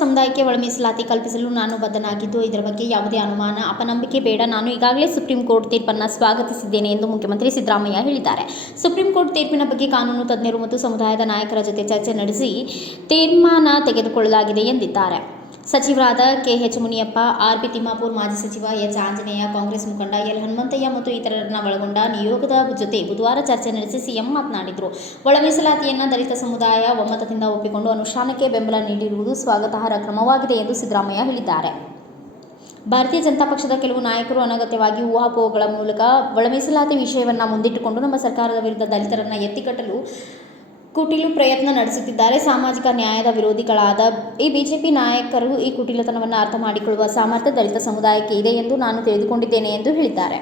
ಸಮುದಾಯಕ್ಕೆ ಒಳ ಮೀಸಲಾತಿ ಕಲ್ಪಿಸಲು ನಾನು ಬದ್ಧನಾಗಿದ್ದು, ಇದರ ಬಗ್ಗೆ ಯಾವುದೇ ಅನುಮಾನ, ಅಪನಂಬಿಕೆ ಬೇಡ. ನಾನು ಈಗಾಗಲೇ ಸುಪ್ರೀಂ ಕೋರ್ಟ್ ತೀರ್ಪನ್ನು ಸ್ವಾಗತಿಸಿದ್ದೇನೆ ಎಂದು ಮುಖ್ಯಮಂತ್ರಿ ಸಿದ್ದರಾಮಯ್ಯ ಹೇಳಿದ್ದಾರೆ. ಸುಪ್ರೀಂ ಕೋರ್ಟ್ ತೀರ್ಪಿನ ಬಗ್ಗೆ ಕಾನೂನು ತಜ್ಞರು ಮತ್ತು ಸಮುದಾಯದ ನಾಯಕರ ಜೊತೆ ಚರ್ಚೆ ನಡೆಸಿ ತೀರ್ಮಾನ ತೆಗೆದುಕೊಳ್ಳಲಾಗಿದೆ ಎಂದಿದ್ದಾರೆ. ಸಚಿವರಾದ ಕೆಎಚ್ ಮುನಿಯಪ್ಪ, ಆರ್.ಬಿ. ತಿಮ್ಮಾಪುರ್, ಮಾಜಿ ಸಚಿವ ಎಚ್. ಆಂಜನೇಯ, ಕಾಂಗ್ರೆಸ್ ಮುಖಂಡ ಎಲ್. ಹನುಮಂತಯ್ಯ ಮತ್ತು ಇತರರನ್ನು ಒಳಗೊಂಡ ನಿಯೋಗದ ಜೊತೆ ಬುಧವಾರ ಚರ್ಚೆ ನಡೆಸಿ ಸಿಎಂ ಮಾತನಾಡಿದರು. ಒಳ ಮೀಸಲಾತಿಯನ್ನು ದಲಿತ ಸಮುದಾಯ ಒಮ್ಮತದಿಂದ ಒಪ್ಪಿಕೊಂಡು ಅನುಷ್ಠಾನಕ್ಕೆ ಬೆಂಬಲ ನೀಡಿರುವುದು ಸ್ವಾಗತಾರ್ಹ ಕ್ರಮವಾಗಿದೆ ಎಂದು ಸಿದ್ದರಾಮಯ್ಯ ಹೇಳಿದ್ದಾರೆ. ಭಾರತೀಯ ಜನತಾ ಪಕ್ಷದ ಕೆಲವು ನಾಯಕರು ಅನಗತ್ಯವಾಗಿ ಊಹಾಪೋಹಗಳ ಮೂಲಕ ಒಳ ಮೀಸಲಾತಿ ವಿಷಯವನ್ನು ಮುಂದಿಟ್ಟುಕೊಂಡು ನಮ್ಮ ಸರ್ಕಾರದ ವಿರುದ್ಧ ದಲಿತರನ್ನು ಎತ್ತಿಕಟ್ಟಲು ಕುಟಿಲು ಪ್ರಯತ್ನ ನಡೆಸುತ್ತಿದ್ದಾರೆ. ಸಾಮಾಜಿಕ ನ್ಯಾಯದ ವಿರೋಧಿಗಳಾದ ಈ ಬಿಜೆಪಿ ನಾಯಕರು ಈ ಕುಟಿಲತನವನ್ನು ಅರ್ಥ ಮಾಡಿಕೊಳ್ಳುವ ಸಾಮರ್ಥ್ಯ ದಲಿತ ಸಮುದಾಯಕ್ಕೆ ಇದೆ ಎಂದು ನಾನು ತಿಳಿದುಕೊಂಡಿದ್ದೇನೆ ಎಂದು ಹೇಳಿದ್ದಾರೆ.